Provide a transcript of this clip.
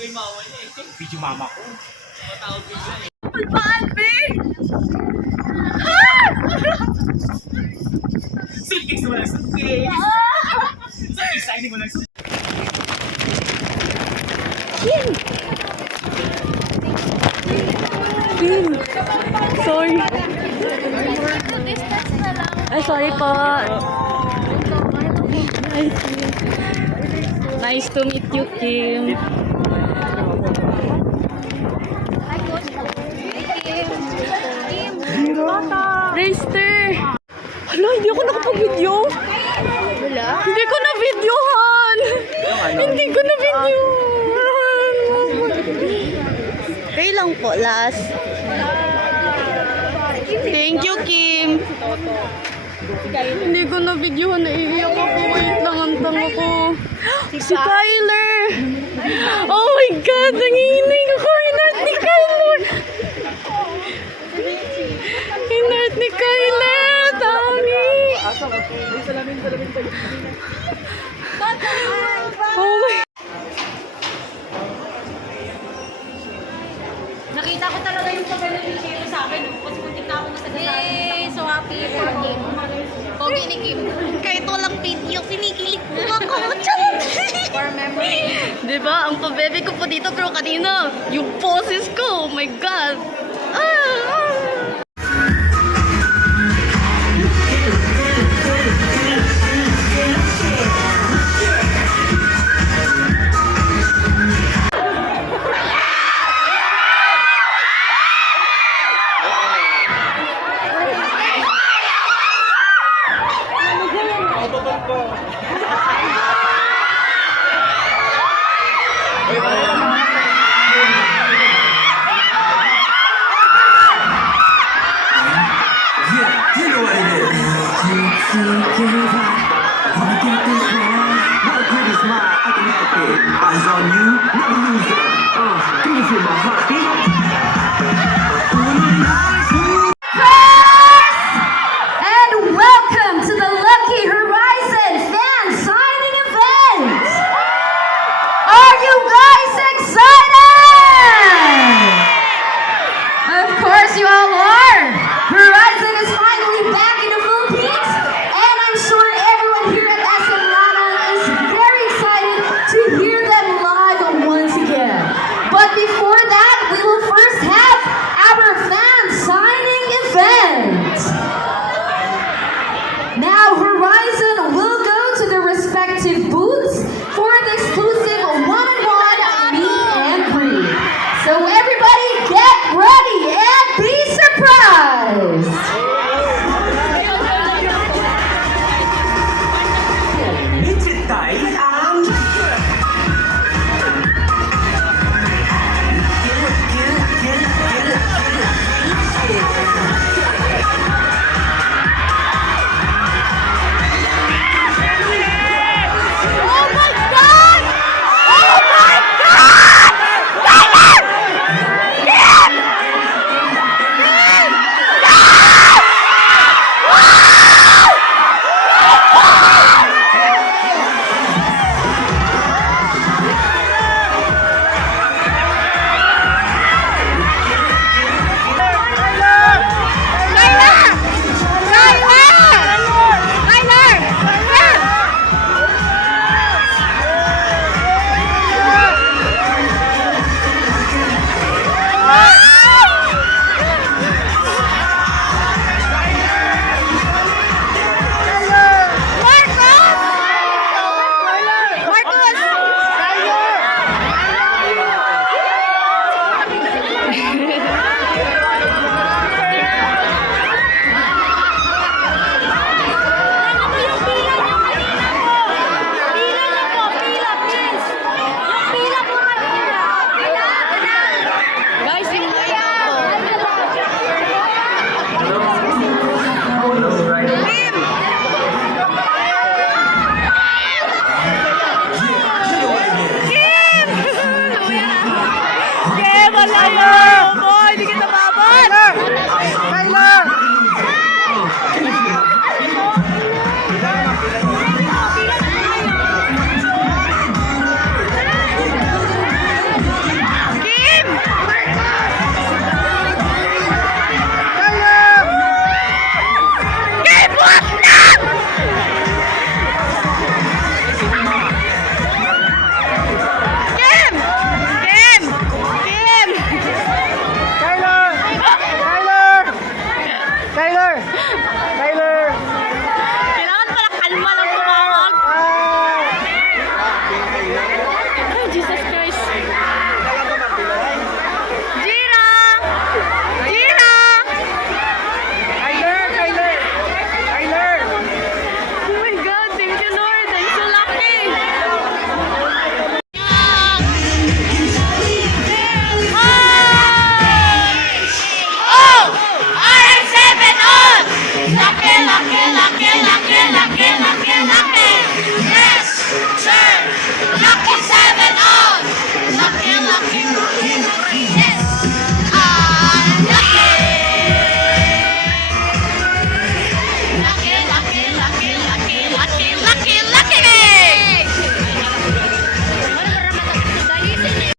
talaga yung mama niya eh. Video mama ko. Matawag bigla eh. Alvin! Suitcase mo lang, suitcase! Suitcase, signing mo lang, suitcase! Sorry. Ay, sorry po. Nice to meet you, Kim. Raster! Hala, hindi ako nakapag-video. Wala? Hindi ko na-videohan. Hindi ko na-videohan. Kayo lang po, last. Thank you, Kim. Hindi ko na-videohan. Naiiyak ako. Wait lang, ang tanga ko. Si Kyler! Oh my God! Nangihinay ako. Hinart ni Kyler! Hinart ni Kyler! Dami! Oh my... Nakita ko talaga yung pagkano ni Shiro sa akin. Kasi kuntik na ako masagasaan. So happy for Kim. Pogi ni Kim. Kahit walang video, kinikilig po ako. Charot! For memory. Diba? Ang pabebe ko po dito pero kanina, yung poses ko. Oh my God! Ah! You know what it is. Give up. Wanna get this wrong. Not a pretty smile, I can help it. Eyes on you.